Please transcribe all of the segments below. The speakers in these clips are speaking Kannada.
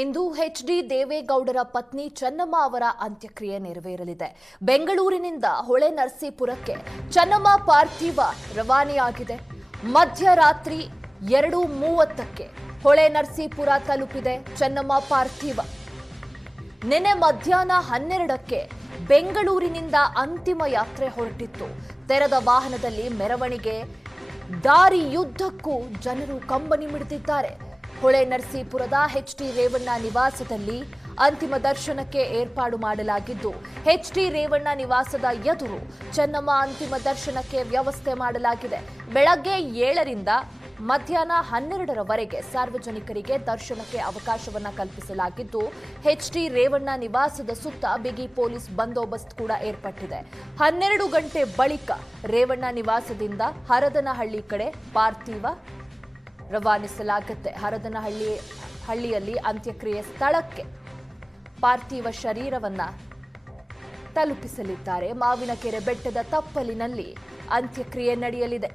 ಇಂದು ಎಚ್.ಡಿ. ದೇವೇಗೌಡರ ಪತ್ನಿ ಚೆನ್ನಮ್ಮ ಅವರ ಅಂತ್ಯಕ್ರಿಯೆ ನೆರವೇರಲಿದೆ. ಬೆಂಗಳೂರಿನಿಂದ ಹೊಳೆನರಸೀಪುರಕ್ಕೆ ಚೆನ್ನಮ್ಮ ಪಾರ್ಥಿವ ರವಾನೆಯಾಗಿದೆ. ಮಧ್ಯರಾತ್ರಿ 2:30ಕ್ಕೆ ಹೊಳೆನರಸೀಪುರ ತಲುಪಿದೆ ಚೆನ್ನಮ್ಮ ಪಾರ್ಥಿವ. ನಿನ್ನೆ ಮಧ್ಯಾಹ್ನ 12ಕ್ಕೆ ಬೆಂಗಳೂರಿನಿಂದ ಅಂತಿಮ ಯಾತ್ರೆ ಹೊರಟಿತ್ತು. ತೆರೆದ ವಾಹನದಲ್ಲಿ ಮೆರವಣಿಗೆ, ದಾರಿಯುದ್ದಕ್ಕೂ ಜನರು ಕಂಬನಿ ಮಿಡಿದಿದ್ದಾರೆ. ಹೊಳೆನರಸೀಪುರದ ಎಚ್.ಡಿ. ರೇವಣ್ಣ ನಿವಾಸದಲ್ಲಿ ಅಂತಿಮ ದರ್ಶನಕ್ಕೆ ಏರ್ಪಾಡು ಮಾಡಲಾಗಿದ್ದು, ಎಚ್.ಡಿ. ರೇವಣ್ಣ ನಿವಾಸದ ಎದುರು ಚೆನ್ನಮ್ಮ ಅಂತಿಮ ದರ್ಶನಕ್ಕೆ ವ್ಯವಸ್ಥೆ ಮಾಡಲಾಗಿದೆ. ಬೆಳಗ್ಗೆ 7ರಿಂದ ಮಧ್ಯಾಹ್ನ 12ರವರೆಗೆ ಸಾರ್ವಜನಿಕರಿಗೆ ದರ್ಶನಕ್ಕೆ ಅವಕಾಶವನ್ನ ಕಲ್ಪಿಸಲಾಗಿದ್ದು, ಎಚ್.ಡಿ. ರೇವಣ್ಣ ನಿವಾಸದ ಸುತ್ತ ಬಿಗಿ ಪೊಲೀಸ್ ಬಂದೋಬಸ್ತ್ ಕೂಡ ಏರ್ಪಟ್ಟಿದೆ. 12 ಗಂಟೆ ಬಳಿಕ ರೇವಣ್ಣ ನಿವಾಸದಿಂದ ಹರದನಹಳ್ಳಿ ಕಡೆ ಪಾರ್ಥಿವ ರವಾನಿಸಲಾಗುತ್ತೆ. ಹರದನಹಳ್ಳಿಯಲ್ಲಿ ಅಂತ್ಯಕ್ರಿಯೆ ಸ್ಥಳಕ್ಕೆ ಪಾರ್ಥಿವ ಶರೀರವನ್ನ ತಲುಪಿಸಲಿದ್ದಾರೆ. ಮಾವಿನಕೆರೆ ಬೆಟ್ಟದ ತಪ್ಪಲಿನಲ್ಲಿ ಅಂತ್ಯಕ್ರಿಯೆ ನಡೆಯಲಿದೆ.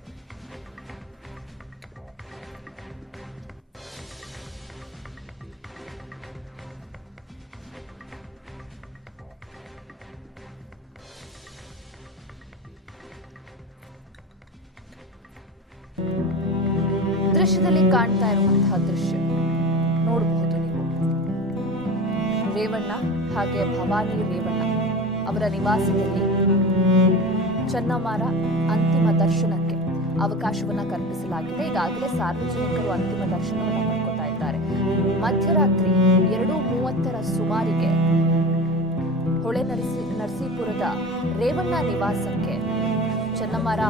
ದೃಶ್ಯದಲ್ಲಿ ಕಾಣ್ತಾ ಇರುವಂತಹ ದೃಶ್ಯ ನೋಡಬಹುದು ನೀವು. ರೇವಣ್ಣ ಹಾಗೆ ಭವಾನಿ ರೇವಣ್ಣ ಅವರ ನಿವಾಸದಲ್ಲಿ ಚೆನ್ನಮ್ಮರ ಅಂತಿಮ ದರ್ಶನಕ್ಕೆ ಅವಕಾಶವನ್ನ ಕಲ್ಪಿಸಲಾಗಿದೆ. ಈಗಾಗಲೇ ಸಾರ್ವಜನಿಕರು ಅಂತಿಮ ದರ್ಶನವನ್ನ ಪಡ್ಕೊತಾ ಇದ್ದಾರೆ. ಮಧ್ಯರಾತ್ರಿ 2:30ರ ಸುಮಾರಿಗೆ ಹೊಳೆನರಸೀಪುರದ ರೇವಣ್ಣ ನಿವಾಸಕ್ಕೆ ಚೆನ್ನಮ್ಮರ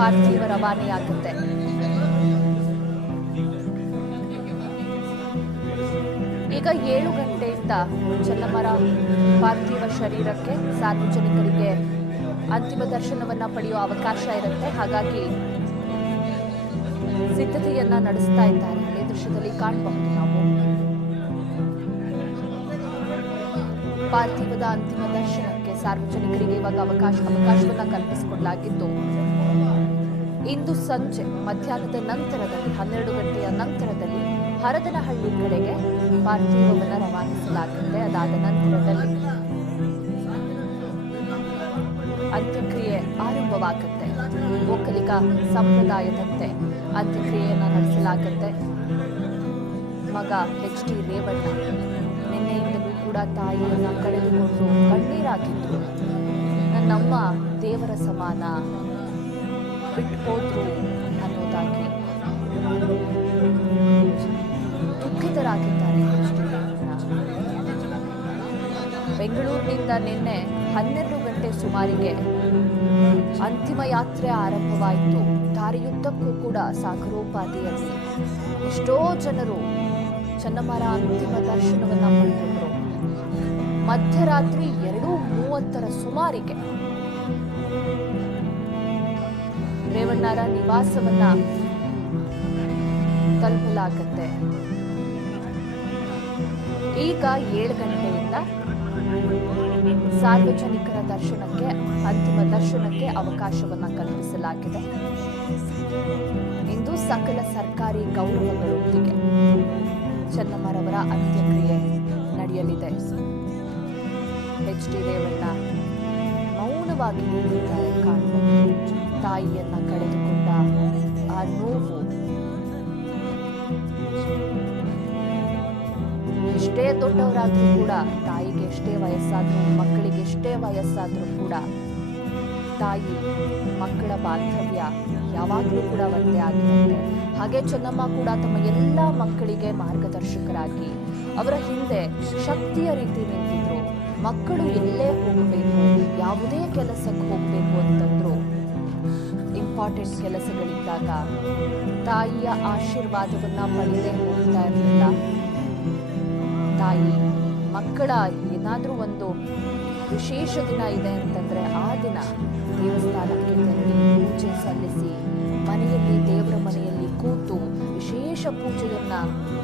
ಪಾರ್ಥಿವ ರವಾನೆಯಾಗುತ್ತೆ. ಈಗ 7 ಗಂಟೆಯಿಂದ ಚೆನ್ನಮ್ಮರ ಪಾರ್ಥಿವ ಶರೀರಕ್ಕೆ ಸಾರ್ವಜನಿಕರಿಗೆ ಅಂತಿಮ ದರ್ಶನವನ್ನ ಪಡೆಯುವ ಅವಕಾಶ ಇರುತ್ತೆ. ಹಾಗಾಗಿ ಸಿದ್ಧತೆಯನ್ನ ನಡೆಸ್ತಾ ಇದ್ದಾರೆ. ಈ ದೃಶ್ಯದಲ್ಲಿ ಕಾಣಬಹುದು ನಾವು. ಪಾರ್ಥಿವದ ಅಂತಿಮ ದರ್ಶನಕ್ಕೆ ಸಾರ್ವಜನಿಕರಿಗೆ ಇವಾಗ ಅವಕಾಶವನ್ನ ಕಲ್ಪಿಸಿಕೊಡಲಾಗಿದ್ದು, ಇಂದು ಸಂಜೆ ಮಧ್ಯಾಹ್ನದ ನಂತರದಲ್ಲಿ 12 ಗಂಟೆಯ ನಂತರದಲ್ಲಿ ಹರದನಹಳ್ಳಿ ಕಡೆಗೆ ಪಾರ್ಥಿವವನ್ನು ರವಾನಿಸಲಾಗುತ್ತೆ. ಅದಾದ ನಂತರದಲ್ಲಿ ಅಂತ್ಯಕ್ರಿಯೆ ಆರಂಭವಾಗುತ್ತೆ. ಒಕ್ಕಲಿಗ ಸಂಪ್ರದಾಯದಂತೆ ಅಂತ್ಯಕ್ರಿಯೆಯನ್ನು ನಡೆಸಲಾಗುತ್ತೆ. ಮಗ ಎಚ್.ಡಿ. ರೇವಣ್ಣ ನಿನ್ನೆಯಿಂದಲೂ ಕೂಡ ತಾಯಿಯನ್ನ ಕಳೆದುಕೊಂಡು ಕಣ್ಣೀರಾಗಿದ್ದು, ನನ್ನಮ್ಮ ದೇವರ ಸಮಾನ ಬಿಟ್ಟು ಹೋದ್ರು ಅನ್ನೋದಾಗಿ ದುಃಖಿತರಾಗಿದ್ದಾರೆ. ಬೆಂಗಳೂರಿನಿಂದ ನಿನ್ನೆ 12 ಗಂಟೆ ಸುಮಾರಿಗೆ ಅಂತಿಮ ಯಾತ್ರೆ ಆರಂಭವಾಯಿತು. ದಾರಿಯುದ್ದಕ್ಕೂ ಕೂಡ ಸಾಗರೋಪಾದಿಯಲ್ಲಿ ಎಷ್ಟೋ ಜನರು ಚೆನ್ನಮ್ಮರ ಅಂತಿಮ ದರ್ಶನವನ್ನ ಪಡೆದರು. ಮಧ್ಯರಾತ್ರಿ 2:30ರ ಸುಮಾರಿಗೆ ರೇವಣ್ಣರ ನಿವಾಸವನ್ನ ತಲುಪಲಾಗುತ್ತೆ. ಈಗ 7 ಗಂಟೆಯಿಂದ ಸಾರ್ವಜನಿಕರ ದರ್ಶನಕ್ಕೆ ಅಂತಿಮ ದರ್ಶನಕ್ಕೆ ಅವಕಾಶವನ್ನ ಕಲ್ಪಿಸಲಾಗಿದೆ. ಇಂದು ಸಕಲ ಸರ್ಕಾರಿ ಗೌರವಗಳೊಂದಿಗೆ ಚೆನ್ನಮ್ಮರವರ ಅಂತ್ಯಕ್ರಿಯೆ ನಡೆಯಲಿದೆ. ಎಚ್.ಡಿ. ರೇವಣ್ಣ ಮೌನವಾಗಿ ನಿಂತಿದ್ದಾರೆ. ಕಾಣಬಹುದು ತಾಯಿಯನ್ನ ಕಳೆದುಕೊಂಡ ಆ ನೋವು. ಎಷ್ಟೇ ದೊಡ್ಡವರಾದ್ರೂ ಕೂಡ, ತಾಯಿಗೆ ಎಷ್ಟೇ ವಯಸ್ಸಾದ್ರೂ, ಮಕ್ಕಳಿಗೆ ಎಷ್ಟೇ ವಯಸ್ಸಾದ್ರೂ ಕೂಡ ತಾಯಿ ಮಕ್ಕಳ ಬಾಂಧವ್ಯ ಯಾವಾಗಲೂ ಕೂಡ ಒಂದೇ ಆಗಿರುತ್ತೆ. ಹಾಗೆ ಚೆನ್ನಮ್ಮ ಕೂಡ ತಮ್ಮ ಎಲ್ಲ ಮಕ್ಕಳಿಗೆ ಮಾರ್ಗದರ್ಶಕರಾಗಿ ಅವರ ಹಿಂದೆ ಶಕ್ತಿಯ ರೀತಿ ನಿಂತಿದ್ರು. ಮಕ್ಕಳು ಎಲ್ಲೇ ಹೋಗಬೇಕು, ಯಾವುದೇ ಕೆಲಸಕ್ಕೆ ಹೋಗಬೇಕು ಅಂತಂದ್ರು, ಇಂಪಾರ್ಟೆಂಟ್ ಕೆಲಸಗಳಿದ್ದಾಗ ತಾಯಿಯ ಆಶೀರ್ವಾದವನ್ನ ಪಡೆದೇ ಹೋಗ್ತಾ ಇರಲಿಲ್ಲ. ತಾಯಿ ಮಕ್ಕಳ ಏನಾದ್ರೂ ಒಂದು ವಿಶೇಷ ದಿನ ಇದೆ ಅಂತಂದ್ರೆ ಆ ದಿನ ದೇವಸ್ಥಾನಕ್ಕೆ ತೆರಳಿ ಪೂಜೆ ಸಲ್ಲಿಸಿ, ಮನೆಯಲ್ಲಿ ದೇವರ ಮನೆಯಲ್ಲಿ ಕೂತು ವಿಶೇಷ ಪೂಜೆಯನ್ನ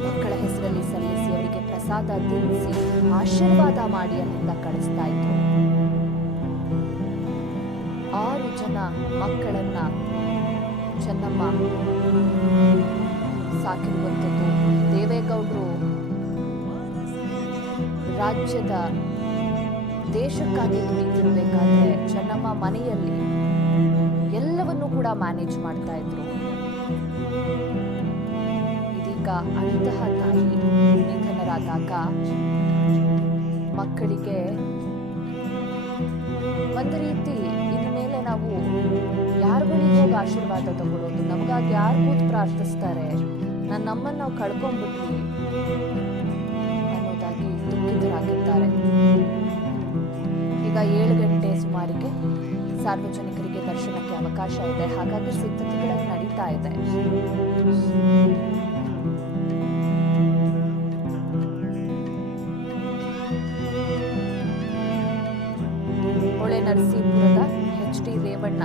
ಮಕ್ಕಳ ಹೆಸರಲ್ಲಿ ಸಲ್ಲಿಸಿ ಅವರಿಗೆ ಪ್ರಸಾದ ತಿನ್ನಿಸಿ ಆಶೀರ್ವಾದ ಮಾಡಿ ಅಲ್ಲಿಂದ ಕಳಿಸ್ತಾ ಇದ್ರು. 6 ಜನ ಮಕ್ಕಳನ್ನ ಚೆನ್ನಮ್ಮ ಸಾಕಿರುವಂಥದ್ದು. ದೇವೇಗೌಡರು ರಾಜ್ಯದ ದೇಶಕ್ಕಾಗಿ ದುಡಿತಿರ್ಬೇಕಾದ್ರೆ ಚೆನ್ನಮ್ಮ ಮನೆಯಲ್ಲಿ ಎಲ್ಲವನ್ನೂ ಕೂಡ ಮ್ಯಾನೇಜ್ ಮಾಡ್ತಾ ಇದ್ರು. ಇದೀಗ ಅಂತಹ ತಾಯಿ ನಿಧನರಾದಾಗ ಮಕ್ಕಳಿಗೆ ಒಂದು ರೀತಿ ಇನ್ನು ಮೇಲೆ ನಾವು ಯಾರ ಬಳಿ ಹೋಗಿ ಆಶೀರ್ವಾದ ತಗೊಳ್ಳೋದು, ನಮಗಾಗಿ ಯಾರು ಕೂತು ಪ್ರಾರ್ಥಿಸ್ತಾರೆ, ನಮ್ಮನ್ನು ನಾವು ಕಳ್ಕೊಂಡ್ಬಿಟ್ವಿ ಅನ್ನೋದಾಗಿ ದುಃಖಿತರಾಗಿದ್ದಾರೆ. ಈಗ 7 ಗಂಟೆ ಸುಮಾರಿಗೆ ಸಾರ್ವಜನಿಕರಿಗೆ ದರ್ಶನಕ್ಕೆ ಅವಕಾಶ ಇದೆ, ಹಾಗಾಗಿ ಸಿದ್ಧತೆಗಳು ನಡೀತಾ ಇದೆ. ಹೊಳೆ ನರಸೀಪುರದ HD ರೇವಣ್ಣ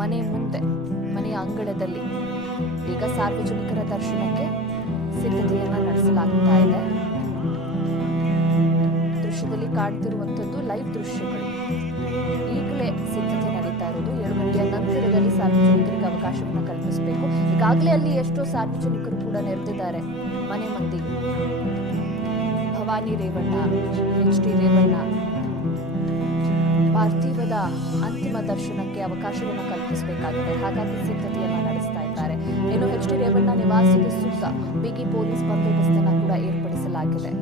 ಮನೆ ಮುಂದೆ, ಮನೆಯ ಅಂಗಳದಲ್ಲಿ ಈಗ ಸಾರ್ವಜನಿಕರ ದರ್ಶನಕ್ಕೆ ಸಿದ್ಧತೆಯನ್ನ ನಡೆಸಲಾಗ್ತಾ ಇದೆ. ದೃಶ್ಯದಲ್ಲಿ ಕಾಣ್ತಿರುವಂತದ್ದು ಲೈವ್ ದೃಶ್ಯಗಳು. ಈಗಲೇ ಸಿದ್ಧತೆ ನಡೀತಾ ಇರೋದು. 7 ಗಂಟೆಯ ನಂತರದಲ್ಲಿ ಸಾರ್ವಜನಿಕರಿಗೆ ಅವಕಾಶವನ್ನು ಕಲ್ಪಿಸಬೇಕು. ಈಗಾಗಲೇ ಅಲ್ಲಿ ಎಷ್ಟೋ ಸಾರ್ವಜನಿಕರು ಕೂಡ ನೆರೆದಿದ್ದಾರೆ. ಮನೆ ಮಂದಿ ಭವಾನಿ ರೇವಣ್ಣ, HD ರೇವಣ್ಣ ಪಾರ್ಥಿವದ ಅಂತಿಮ ದರ್ಶನಕ್ಕೆ ಅವಕಾಶವನ್ನು ಕಲ್ಪಿಸಬೇಕಾಗಿದೆ. ಹಾಗಾಗಿ ಸಿದ್ಧತೆಯನ್ನ ನಡೆಸ್ತಾ ಇದ್ದಾರೆ. ಇನ್ನು HD ರೇವಣ್ಣ ನಿವಾಸದ ಸುತ್ತ ಬಿಗಿ ಪೊಲೀಸ್ ಬಂದೋಬಸ್ತನ್ನು ಕೂಡ ಏರ್ಪಡಿಸಲಾಗಿದೆ.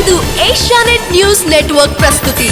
ಇದು ಏಷ್ಯಾನೆಟ್ ನ್ಯೂಸ್ ನೆಟ್ವರ್ಕ್ ಪ್ರಸ್ತುತಿ.